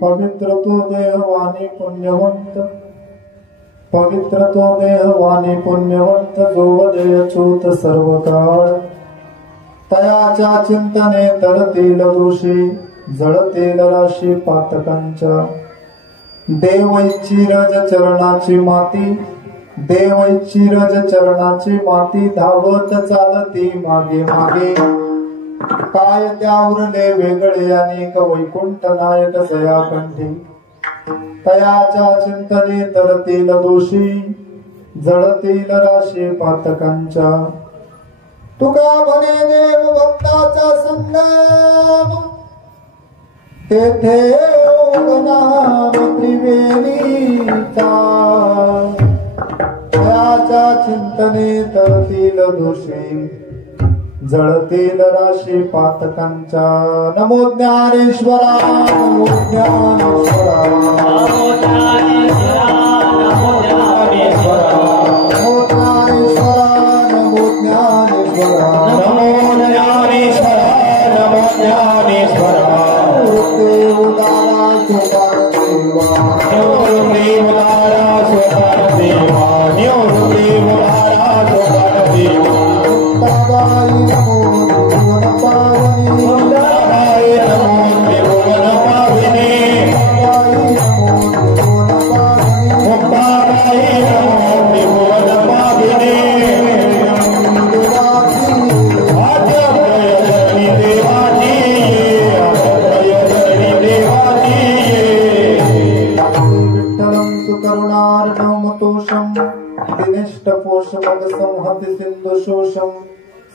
पवित्र तो देह वाणी पुण्यवंत, पवित्र तो देह वाणी पुण्यवंत, जो वदेय चूत सर्व काळ. तयाच्या चिंतने तरतील दोषी, जळतील राशी पातकांच्या. देवैची रज चरणाची माती, देवैची रज चरणाची माती, धावत चालती मागे मागे. काय त्यावरले वेगळे अनेक वैकुंठ नायक सयाकंठी. तयाच्या चिंतने तरतील दोषी, जळतील राशी पातकांच्या. तुका म्हणे देव भक्ताचा संगम, तेथे नाम त्रिवेणीचा. तयाच्या चिंतने तरतील दोषी, जळतील राशी पातकांच्या. नमो ज्ञानेश्वरा, नमो ज्ञानेश्वरा, नमो ज्ञानेश्वरा, नमो ज्ञानेश्वरा, नमो ज्ञानेश्वरा, नमो ज्ञानेश्वरा, नमो ज्ञानेश्वरा, नमो ज्ञानेश्वरा. देव दारा सुदार देवा, देव दारा सुदार देवा, देव दारा सुदार देवा. मुक्ताबाई नमो त्रिभुवन पावनी, मुक्ताबाई नमो त्रिभुवन पावनी, मुक्ताबाई नमो त्रिभुवन पावनी, मुक्ताबाई नमो त्रिभुवन पावनी. विठ्ठलं सुकरुणार्णवमतोषं, दिनेष्टपोषमगसंहति सिन्धुशोषं.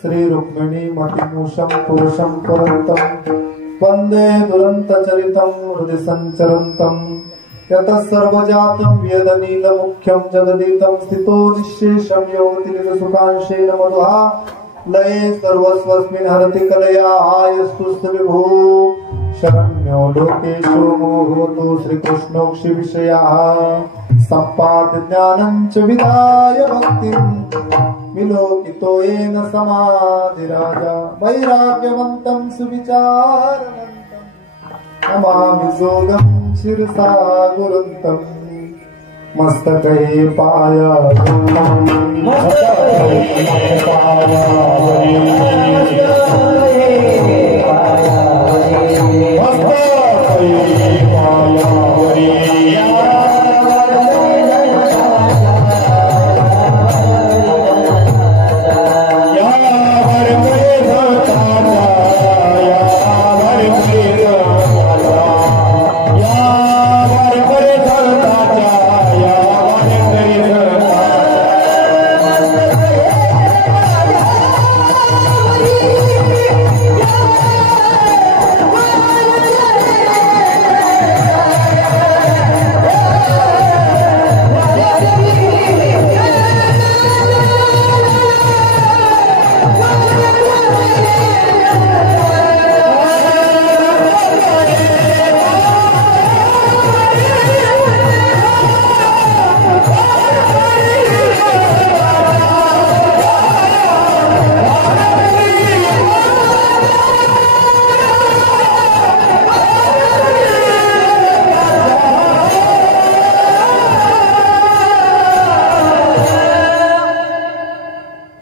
श्री रुक्मिणी मतिमूषं पुरुषं पुरन्तं, वन्दे दुरन्तचरितं हृदि सञ्चरन्तं. यतः सर्वजातं व्यदनीलमुख्यं जगदितं, स्थितो निःशेषं योतिनिजसुखांशेन मधुहा. लये सर्वस्वस्मिन् हरति कलया यस्तुस्त विभो. शरण्यो लोकेशो मोहतो श्रीकृष्णोक्षि विषयाः. सम्पाद्य ज्ञानं च विधाय भक्तिं, विलोकितो येन समाधिराजा. वैराग्यवन्तं सुविचारवन्तं, नमामि जोगं शिरसा गुरुन्तं. मस्तके पायाधूलं, मस्तके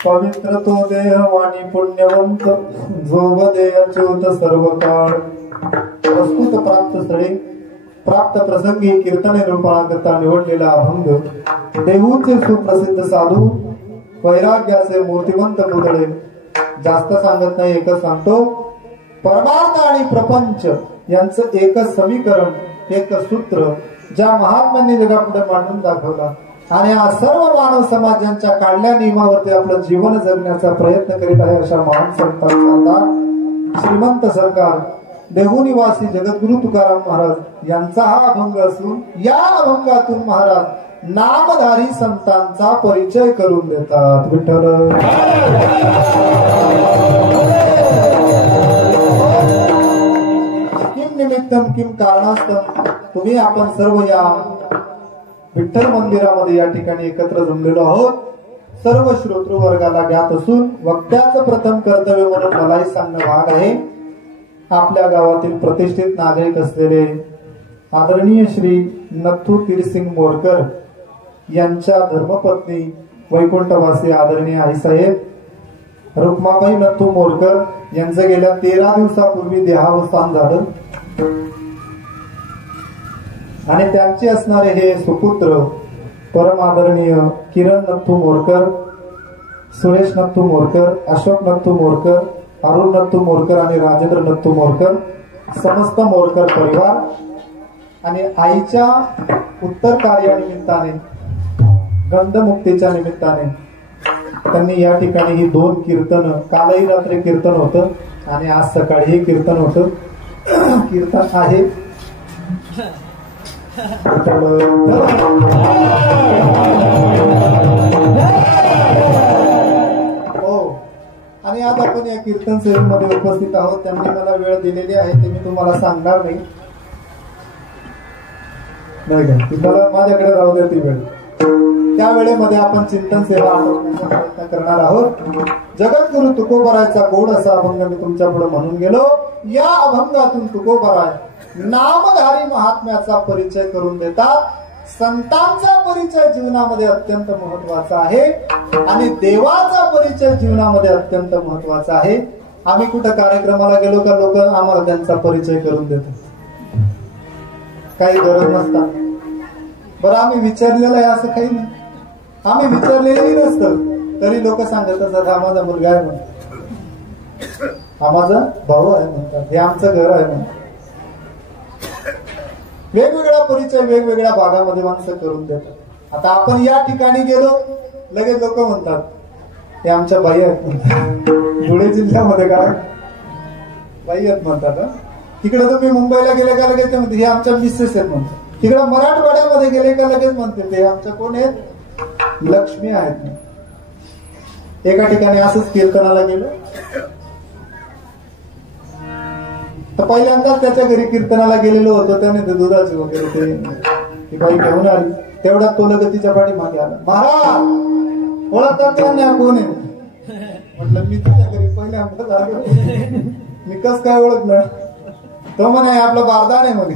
पवित्र तो देह वाणी पुण्यवंत, जो वदेय चोत सर्व काळ. प्रस्तुत प्राप्त स्थळी प्राप्त प्रसंगी कीर्तने रूपाकरता निवडलेला अभंग देहूचे सुप्रसिद्ध साधू, वैराग्याचे मूर्तिवंत पुतळे. जास्त सांगत नाही, एकच सांगतो. परमार्थ आणि प्रपंच यांचं एकच समीकरण, एकच सूत्र ज्या महात्म्यांनी जगापुढे मांडून दाखवला आणि हा सर्व मानव समाजांच्या काढल्या नियमावरती आपलं जीवन जगण्याचा प्रयत्न करीत आहे अशा महान संतांचा श्रीमंत सरकार देहू निवासी जगद्गुरु तुकाराम महाराज यांचा हा अभंग असून या अभंगातून महाराज नामधारी संतांचा परिचय करून देतात. विठ्ठल किम निमित्तम किम कारणास्तम तुम्ही आपण सर्व या विठ्ठल मंदिरामध्ये या ठिकाणी एकत्र जमलेलो आहोत. सर्व श्रोतृ वर्गाला ज्ञात असून वक्त्याचं प्रथम कर्तव्य म्हणून मलाही सांगणं भाग आहे. आपल्या गावातील प्रतिष्ठित नागरिक असलेले आदरणीय श्री नथू तीरसिंग मोरकर यांच्या धर्मपत्नी वैकुंठवासी आदरणीय आईसाहेब रुक्माबाई नथू मोरकर यांचं गेल्या 13 दिवसापूर्वी देहावसान झालं आणि त्यांचे असणारे हे सुपुत्र परम आदरणीय किरण नथू मोरकर, सुरेश नथू मोरकर, अशोक नथू मोरकर, अरुण नथू मोरकर आणि राजेंद्र नथू मोरकर, समस्त मोरकर परिवार आणि आईच्या उत्तर कार्यानिमित्ताने गंधमुक्तीच्या निमित्ताने त्यांनी या ठिकाणी ही 2 कीर्तन, कालही रात्री कीर्तन होतं आणि आज सकाळीही कीर्तन होतं. कीर्तन आहे हो. आणि आज आपण या कीर्तन सेवेमध्ये उपस्थित आहोत. त्यांनी मला वेळ दिलेली आहे ते मी तुम्हाला सांगणार नाही का, तुम्हाला माझ्याकडे राहू द्या ती वेळ. त्या वेळेमध्ये आपण चिंतन सेवा आठवण्याचा प्रयत्न करणार आहोत. जगद्गुरु तुकोबारायचा गोड असा अभंग मी तुमच्या पुढे म्हणून गेलो. या अभंगातून तुकोबाराय नामधारी महात्म्याचा परिचय करून देतात. संतांचा परिचय जीवनामध्ये अत्यंत महत्वाचा आहे आणि देवाचा परिचय जीवनामध्ये अत्यंत महत्वाचा आहे. आम्ही कुठं कार्यक्रमाला गेलो का लोक आम्हाला त्यांचा परिचय करून देतात, काही गरज नसतात. बरं आम्ही विचारलेलं आहे असं काही नाही, आम्ही विचारलेलंही नसतं तरी लोक सांगत असतात हा माझा मुलगा आहे म्हणतात, हा माझा भाऊ आहे म्हणतात, हे आमचं घर आहे म्हणतात. वेगवेगळा परिचय वेगवेगळ्या भागामध्ये माणसं करून देतात. आता आपण या ठिकाणी गेलो लगेच लोक म्हणतात हे आमच्या बाई आहेत म्हणतात. धुळे जिल्ह्यामध्ये काय बाई आहेत म्हणतात. तिकडे तुम्ही मुंबईला गेले का लगेच म्हणते हे आमच्या मिसेस आहेत म्हणतात. तिकडे मराठवाड्यामध्ये गेले का लगेच म्हणते ते आमच्या कोण आहेत, लक्ष्मी आहेत. एका ठिकाणी असंच कीर्तनाला गेलो तर पहिल्यांदाच त्याच्या घरी कीर्तनाला गेलेलो होतो. त्याने ते दुधाचे वगैरे ती बाई घेऊन आली. तेवढ्यात तो लगेच तिच्या पाठीमागे आला. महाराज ओळखतात त्यांना कोण आहे म्हटलं मी तुझ्या घरी पहिल्यांदाच आलो, मी कस काय ओळखलं. तो म्हणे आपला बारदान आहे म्हणे.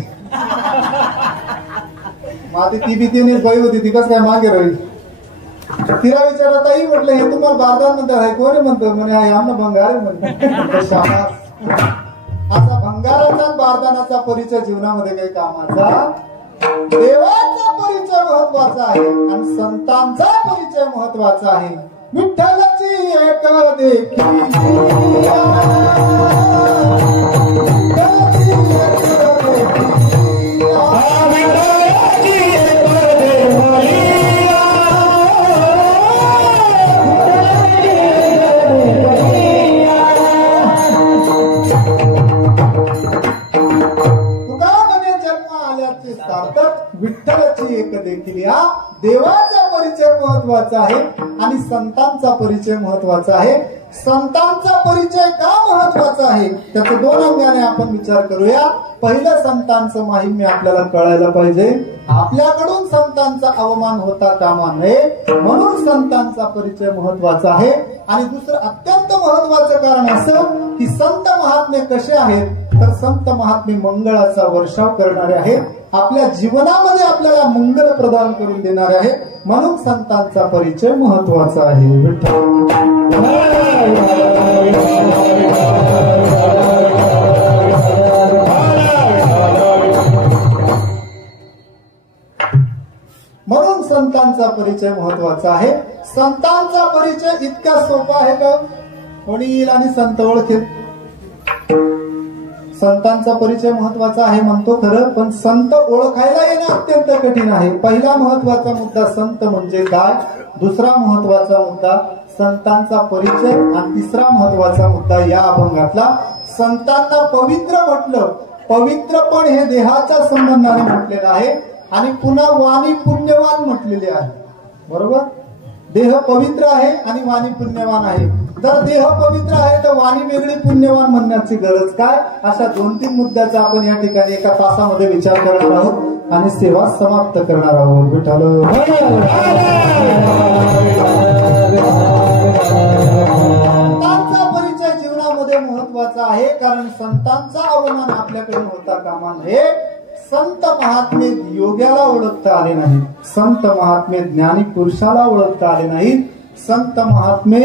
माझी ती भीतीने बाई होती ती कस काय मागे राहील. तिला विचारत आई म्हटलं हे तुम्हाला बारदान म्हणतात कोणी म्हणतो म्हणे आमना भंगार आहे म्हणे. असा भंगाराचा बारदानाचा परिचय जीवनामध्ये काही कामाचा. देवाचा परिचय महत्वाचा आहे आणि संतांचा परिचय महत्वाचा आहे. विठ्ठलाची एक देखी विठ्ठलाची एक देखील या देवाचा परिचय महत्वाचा आहे आणि संतांचा परिचय महत्वाचा आहे. संतांचा परिचय का महत्वाचा आहे त्याचे 2 अंगाने आपण विचार करूया. पहिलं संतांचं माहिम्य आपल्याला कळायला पाहिजे. आपल्याकडून संतांचा अवमान होता कामा नये म्हणून संतांचा परिचय महत्वाचा आहे. आणि दुसरं अत्यंत महत्वाचं कारण असं की संत महात्मे कसे आहेत तर संत महात्मे मंगळाचा वर्षाव करणारे आहेत. आपल्या जीवनामध्ये आपल्याला मंगल प्रदान करून देणारे आहेत. म्हणून संतांचा परिचय महत्वाचा आहे. म्हणून संतांचा परिचय महत्वाचा आहे. संतांचा परिचय इतका सोपा आहे का कोणी येईल आणि संत ओळखेल. संतांचा परिचय महत्वाचा आहे म्हणतो खरं पण संत ओळखायला येणं अत्यंत कठीण आहे. पहिला महत्वाचा मुद्दा संत म्हणजे काय, दुसरा महत्वाचा मुद्दा संतांचा परिचय आणि तिसरा महत्वाचा मुद्दा या अभंगातला संतांना पवित्र म्हटलं. पवित्रपण हे देहाच्या संबंधाने म्हटलेलं आहे आणि पुन्हा वाणी पुण्यवान म्हटलेले आहे. बरोबर, देह पवित्र आहे आणि वाणी पुण्यवान आहे. जर देह पवित्र आहे तर वाणी वेगळी पुण्यवान म्हणण्याची गरज काय. अशा 2-3 मुद्द्याचा आपण या ठिकाणी एका तासामध्ये विचार करणार आहोत आणि सेवा समाप्त करणार आहोत. विठ्ठल संतांचा परिचय जीवनामध्ये महत्वाचा आहे, कारण संतांचा अवमान आपल्याकडे होता कामा नये. संत महात्मे योग्याला ओळखता आले नाही, संत महात्मे ज्ञानी पुरुषाला ओळखता आले नाही, संत महात्मे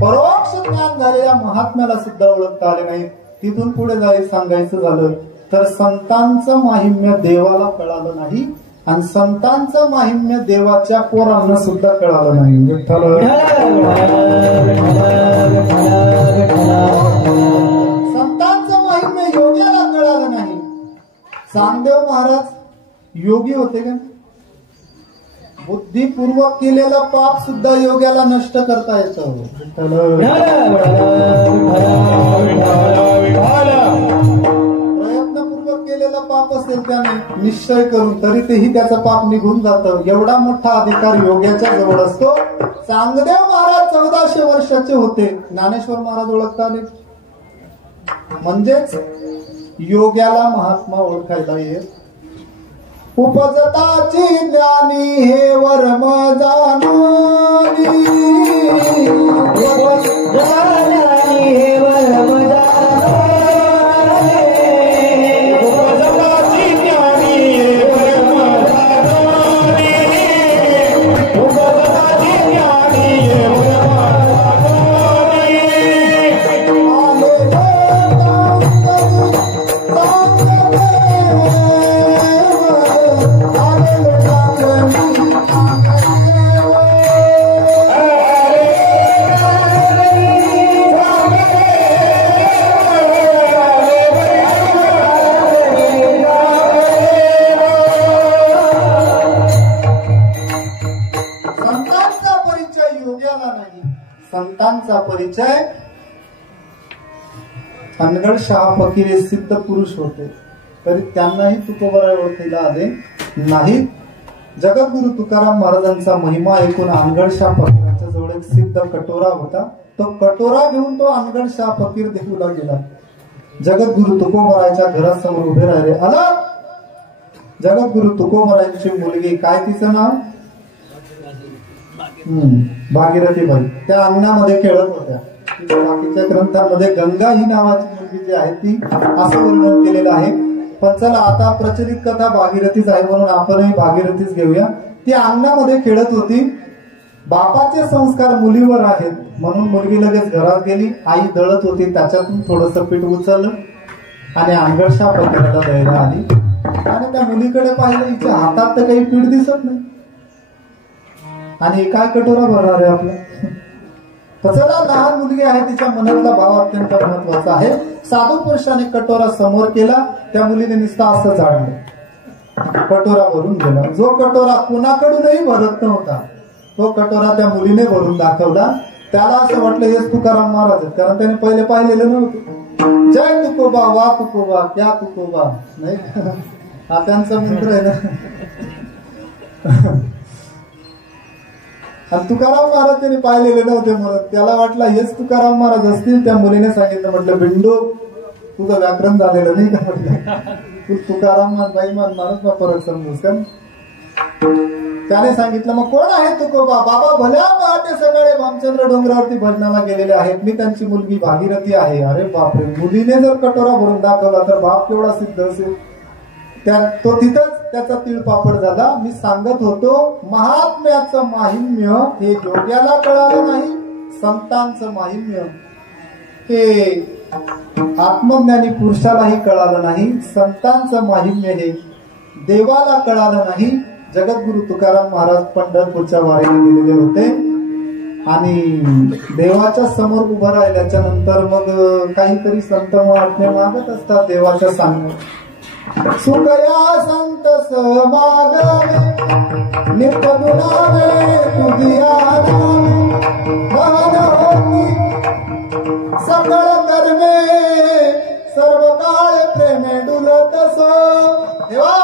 परोक्ष ज्ञान झालेल्या महात्म्याला सुद्धा ओळखता आले नाही. तिथून पुढे सांगायचं झालं तर संतांचं माहिम्य देवाला कळालं नाही आणि संतांचं माहिम्य देवाच्या पोरांना सुद्धा कळालं नाही. संतांचं माहिम्य योग्याला कळालं नाही. चांगदेव महाराज योगी होते का? बुद्धिपूर्वक केलेलं पाप सुद्धा योग्याला नष्ट करता येतं. प्रयत्नपूर्वक केलेलं पाप असेल त्याने निश्चय करून तरी तेही त्याचं पाप निघून जातं. एवढा मोठा अधिकार योग्याच्या जवळ असतो. चांगदेव महाराज 1400 वर्षाचे होते. ज्ञानेश्वर महाराज ओळखता आले. म्हणजेच योग्याला महात्मा ओळखायला येत. उपजताची ज्ञानी हे वर्म जाणोनी, उपजताची हे वर्म जाणोनी, उपजताची ज्ञानी हे वर्म जाणोनी, उपजताची ज्ञानी हे वर्म संतांचा परिचय अनगढ शहा फकीर हे सिद्ध पुरुष होते, तरी त्यांनाही तुकोबराय ओळखायला आले नाही. जगद्गुरु तुकाराम महाराजांचा महिमा ऐकून अनगढ शहा फकीरांच्या जवळ एक सिद्ध कटोरा होता. तो कटोरा घेऊन तो अनगढ शहा फकीर देहूला गेला. जगद्गुरु तुकोबरायच्या घरासमोर उभे राहिले. आला जगद्गुरु तुकोबरायांची मुलगी, काय तिचं नाव? भागीरथीबाई. त्या अंगणामध्ये खेळत होत्या. बाकीच्या ग्रंथांमध्ये गंगा ही नावाची मुलगी जी आहे ती असं वर्णन केलेलं आहे. पण चला आता प्रचलित कथा भागीरथीच आहे म्हणून आपणही भागीरथीच घेऊया. ती अंगणामध्ये खेळत होती. बापाचे संस्कार मुलीवर आहेत म्हणून मुलगी लगेच घरात गेली. आई दळत होती, त्याच्यातून थोडस पीठ उचललं आणि अनगढ शहा फकीराला द्यायला आली. आणि त्या मुलीकडे पाहिलं, हिच्या हातात तर काही पीठ दिसत नाही आणि काय कटोरा भरणार आहे आपला. चला लहान मुलगी आहे, तिच्या मनातला भाव अत्यंत महत्वाचा आहे. साधू पुरुषाने कटोरा समोर केला. त्या मुलीने नुसता असं जाळलं, कटोरा भरून गेला. जो कटोरा कुणाकडूनही भरत नव्हता तो कटोरा त्या मुलीने भरून दाखवला. त्याला असं वाटलं हेच तुकाराम महाराज आहेत, कारण त्याने पहिले पाहिलेलं नव्हतं. जय तुकोबा, वा तुकोबा, क्या तुकोबा, नाही हा त्यांचा मंत्र आहे ना. आणि तुकाराम महाराज त्यांनी पाहिलेले नव्हते म्हणून त्याला वाटलं हेच तुकाराम महाराज असतील. त्या मुलीने सांगितलं, म्हटलं बिंडू तुझं व्याकरण झालेलं नाही का, म्हटलं तू तुकाराम मान बाई मान मानच फरक समजूस का. त्याने सांगितलं मग कोण आहे तुकोबा? बाबा भल्या पहाटे सकाळी भामचंद्र डोंगरावरती भजनाला गेलेले आहेत, मी त्यांची मुलगी भागीरथी आहे. अरे बापरे, मुलीने जर कटोरा भरून दाखवला तर बाप केवढा सिद्ध असेल. तो तिथंच त्याचा तिळपापड झाला. मी सांगत होतो महात्म्याचं माहिम्य हे योग्याला कळालं नाही, संतांचं माहिम्य हे आत्मज्ञानी पुरुषालाही कळालं नाही, संतांचं माहिम्य हे देवाला कळालं नाही. जगद्गुरु तुकाराम महाराज पंढरपूरच्या वारीला गेलेले होते आणि देवाच्या समोर उभं राहिल्याच्या नंतर मग काहीतरी संत महात्म्य मागत असतात देवाच्या सांगण्यात. सुखया संत समागमे नित्य गुणावे तुझिया मान होती सकळ कर्मे सर्व काळ प्रेमे डुलत सो. देवा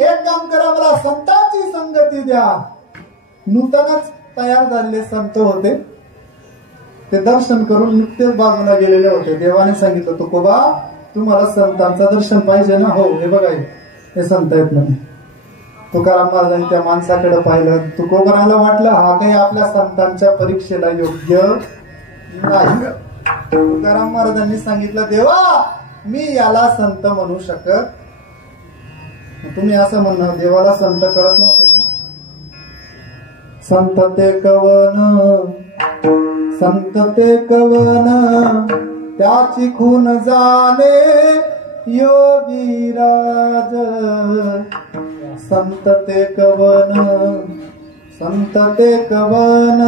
एक काम करा, मला संतांची संगती द्या. नूतनच तयार झालेले संत होते, ते दर्शन करून नुकतेच बाजूला गेलेले होते. देवाने सांगितलं तुकोबा तुम्हाला संतांचं दर्शन पाहिजे ना? हो, हे बघा हे संत आहेत म्हणे. तुकाराम महाराजांनी त्या माणसाकडे पाहिलं. तुकोबराला वाटलं हा काही आपल्या संतांच्या परीक्षेला योग्य नाही. तुकाराम महाराजांनी सांगितलं, देवा मी याला संत म्हणू शकत. तुम्ही असं म्हणणार देवाला संत कळत नव्हतं का? संत ते कवन, संत ते कवन, त्याची खून जाणे योगीराज. संत ते कवन, संत ते कवन,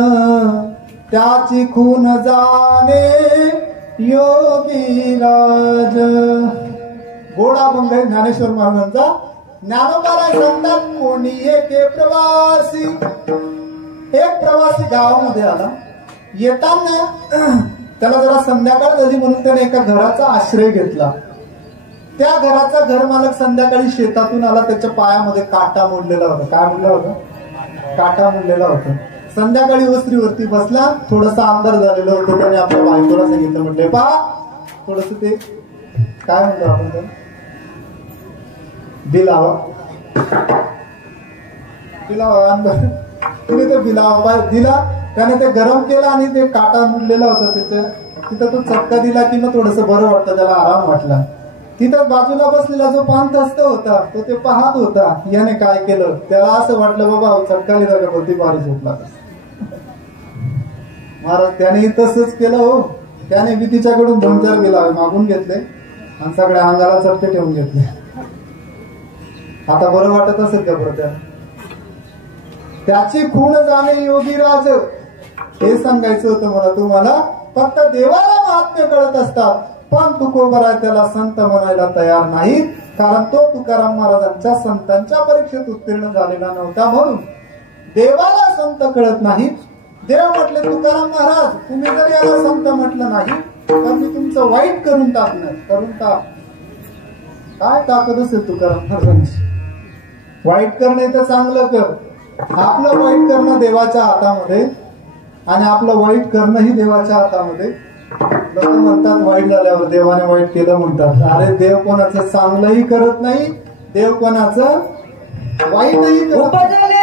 त्याची खून जाणे योगीराज. गोड अभंग आहे ज्ञानेश्वर महाराजांचा. ज्ञानोबाला सांगतात कोणी एक प्रवासी, एक प्रवासी गावामध्ये आला. येताना त्याला जरा संध्याकाळ झाली म्हणून त्याने एका घराचा आश्रय घेतला. त्या घराचा घरमालक संध्याकाळी शेतातून आला. त्याच्या पायामध्ये काटा मोडलेला होता. काय मोडला होता? काटा मोडलेला होता. संध्याकाळी वस्त्रीवरती बसला. थोडासा अंधार झालेलं होतं. त्याने आपल्या बायकोला सांगितलं, म्हटले पहा थोडस ते काय म्हणतो आपण बिलावा, बिलावा तिने ते बिलावा दिला. त्याने ते गरम केला आणि ते काटा मुडलेला होता त्याच्या तिथं तो चटका दिला की मग थोडस बरं वाटतं, त्याला आराम वाटला. तिथं बाजूला बसलेला जो पानथस्त होता तो ते पाहत होता. याने काय केलं, त्याला असं वाटलं बाबा चटका दिला का बोलती भारी झोपला. महाराज त्याने तसंच केलं हो. त्याने बी तिच्याकडून 2-4 बिलावे मागून घेतले आणि सगळ्या अंगाला चटके ठेवून घेतले. आता बरं वाटत असेल का बरं त्याला? त्याची खूण जाणे योगीराज हे सांगायचं होतं मला तुम्हाला. फक्त देवाला महात्म्य कळत असतात पण तुकोबरा त्याला संत म्हणायला तयार नाही. कारण तो तुकाराम महाराजांच्या संतांच्या परीक्षेत उत्तीर्ण झालेला नव्हता. म्हणून देवाला संत कळत नाही. देव म्हटले तुकाराम महाराज तुम्ही जर याला संत म्हटलं नाही तर मी तुमचं वाईट करून टाकणार. करून टाक. काय ताकद असेल तुकाराम महाराजांची? वाईट करणे तर चांगलं कर. आपलं वाईट करणं देवाच्या हातामध्ये आणि आपलं वाईट करणं ही देवाच्या हातामध्ये. लोक म्हणतात वाईट झाल्यावर देवाने वाईट केलं म्हणतात. अरे देव कोणाचं चांगलंही करत नाही, देव कोणाचं वाईटही करत नाही.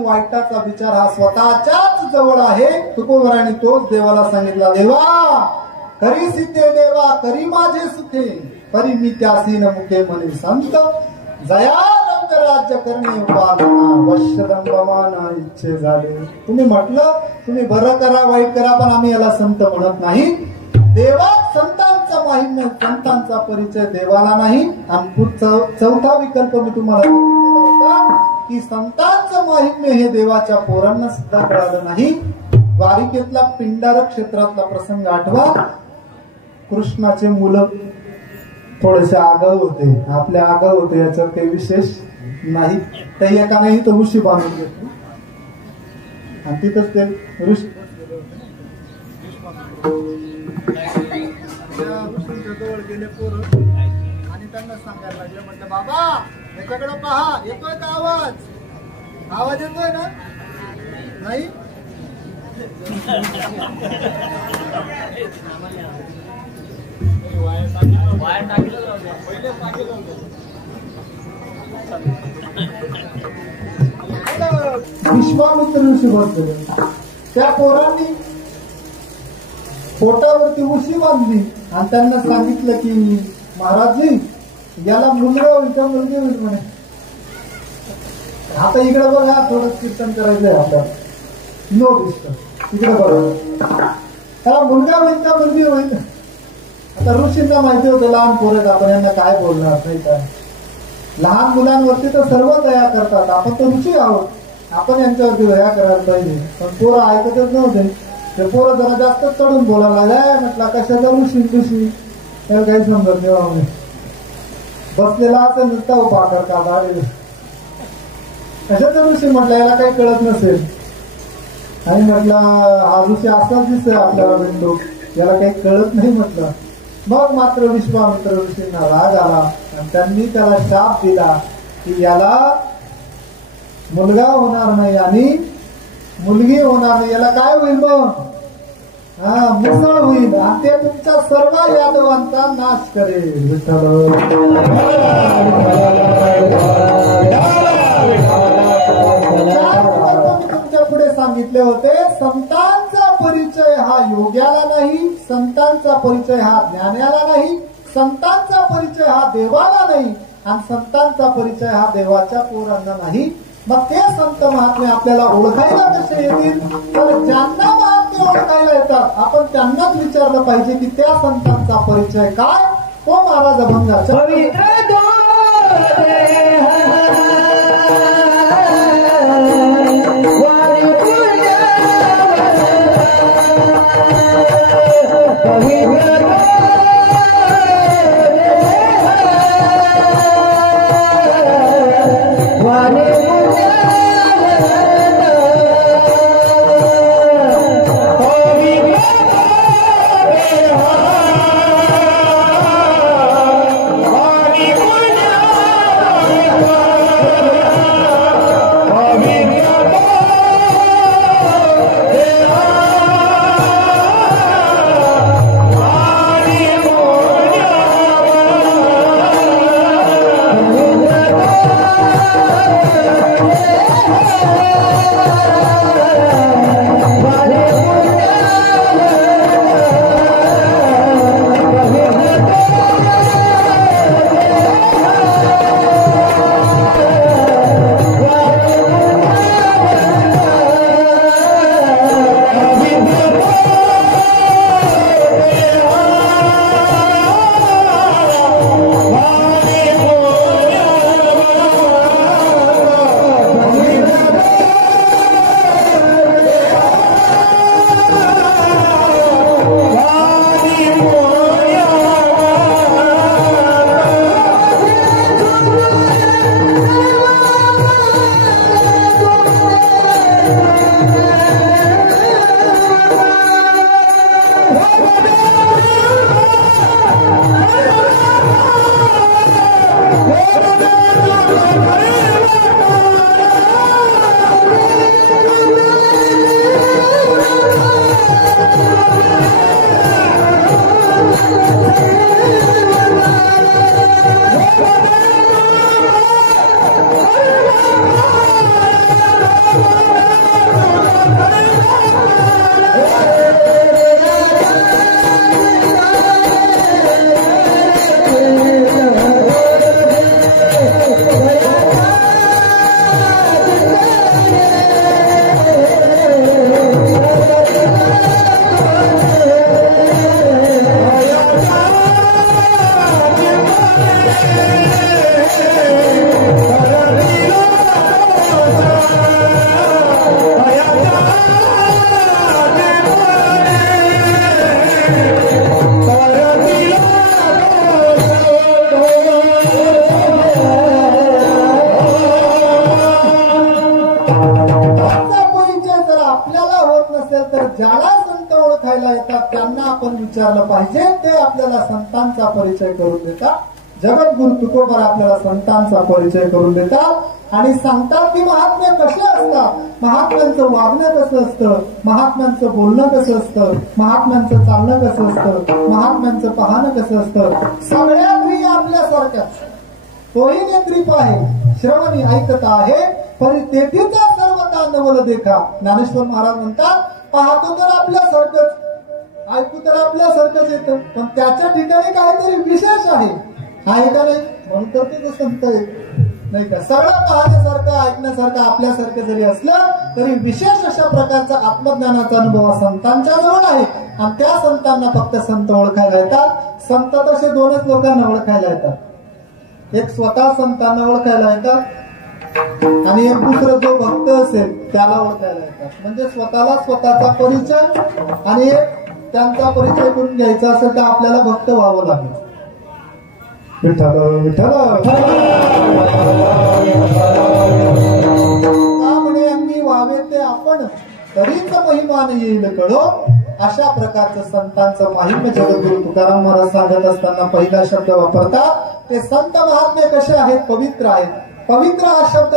वाईटाचा विचार हा स्वतःच्याच जवळ आहे. तुकोबराने तोच देवाला सांगितला, देवा करी सिद्धे देवा करी माझे सुखे, परी मी त्यासी न मुखे म्हणे संत, जयानंद राज्य करणे पालना वशदंबमाना इच्छे झाले. तुम्ही म्हटलं तुम्ही बरं करा वाईट करा पण आम्ही याला संत म्हणत नाही. देवा संतांचा माहिम्य संतांचा परिचय देवाला नाही. आणि चौथा विकल्प मी तुम्हाला होता की संतांचं माहिम्य हे देवाच्या पोरांना सुद्धा कळालं नाही. द्वारिकेतला पिंडारक क्षेत्रातला प्रसंग आठवा. कृष्णाचे मुलं थोडेसे आगाऊ होते, आपल्या आगाऊ होते याच्यात काही विशेष नाही. त्या एकानेही तो ऋषी बांधून घेतली आणि तिथंच ते ऋषी जवळ गेले पोरं आणि त्यांना सांगायला लागले, म्हटलं बाबा याच्याकडे पहा, येतोय का आवाज? आवाज येतोय ना? नाही पहिले विश्वामित्र ऋषी बसले. त्या पोरांनी पोटावरती उशी बांधली आणि त्यांना सांगितलं की महाराजजी याला मुलगा होईल का मुलगी होईल म्हणे. आता इकडे बघा, थोडं कीर्तन करायचंय आपल्याला. No disturb. इकडे बघा, त्याला मुलगा होईल का मुलगी होईल. आता ऋषींना माहिती होतं लहान पोरं आपण यांना काय बोलणार नाही काय. लहान मुलांवरती तर सर्व दया करतात, आपण तर ऋषी आहोत, आपण यांच्यावरती दया करायला पाहिजे. पण पोरं ऐकतच नव्हते. ते पोरं जरा जास्त चढून बोलायला लागल्या. म्हटलं कशाचा ऋषी ऋषी त्याला काही समजत नाही. बसलेला असेल नुसता उभा करता गाडी कशाचा ऋषी म्हटलं, याला काही कळत नसेल. आणि म्हटलं हा ऋषी असाच दिसतोय आपल्याला विंडो, याला काही कळत नाही म्हटलं. मग मात्र विश्वामित्र ऋषींना राग आला आणि त्यांनी त्याला शाप दिला की याला मुलगा होणार नाही आणि मुलगी होणार नाही. याला काय होईल मग, मुसळ होईल आणि ते तुमच्या सर्व यादवांचा नाश करेल. तुमच्या पुढे सांगितले होते, संतांचा परिचय हा योग्याला नाही, संतांचा परिचय हा ज्ञानाला नाही, संतांचा परिचय हा देवाला नाही आणि संतांचा परिचय हा देवाच्या पोरांना नाही. मग ते संत महात्मे आपल्याला ओळखायला कसे येतील, तर ज्यांना महात्मे ओळखायला येतात आपण त्यांनाच विचारलं पाहिजे की त्या संतांचा परिचय काय. तो महाराज अभंगाचा विचारलं पाहिजे. ते आपल्याला संतांचा परिचय करून देतात. जगद्गुरु तुकोबर आपल्याला संतांचा परिचय करून देतात आणि सांगतात की महात्मे कसे असतात, महात्म्यांचं वागणं कसं असतं, महात्म्यांचं बोलणं कसं असतं, महात्म्यांचं चालणं कसं असतं, महात्म्यांचं पाहणं कसं असतं. सगळ्या क्रिया आपल्यासारख्याच. तोही नेत्रीप आहे, श्रवणी ऐकत आहे, परितेथीचा सर्वता नवल देखा. ज्ञानेश्वर महाराज म्हणतात, पाहतो तर आपल्यासारखंच, ऐकू तर आपल्यासारखंच येतं, पण त्याच्या ठिकाणी काहीतरी विशेष आहे का नाही, म्हणून तर ते संत आहे नाही का. सगळं पाहण्यासारखं ऐकण्यासारखं आपल्यासारखं जरी असलं तरी विशेष अशा प्रकारचा आत्मज्ञानाचा अनुभव संतांच्या जवळ आहे. आणि त्या संतांना फक्त संत ओळखायला येतात. संत तसे दोनच लोकांना ओळखायला येतात, एक स्वतः संतांना ओळखायला येतात आणि एक दुसरं जो भक्त असेल त्याला ओळखायला येतात. म्हणजे स्वतःला स्वतःचा परिचय आणि एक त्यांचा परिचय करून घ्यायचा असेल तर आपल्याला भक्त व्हावं लागेल. विठ्ठल विठ्ठल म्हणे अंगी व्हावे ते आपण, तरीच महिमान येईल कळो. अशा प्रकारचं संतांचं महिम्य जगद्गुरु तुकाराम महाराज सांगत असताना पहिला शब्द वापरतात ते संत महात्मे कसे आहेत, पवित्र आहेत. पवित्र हा शब्द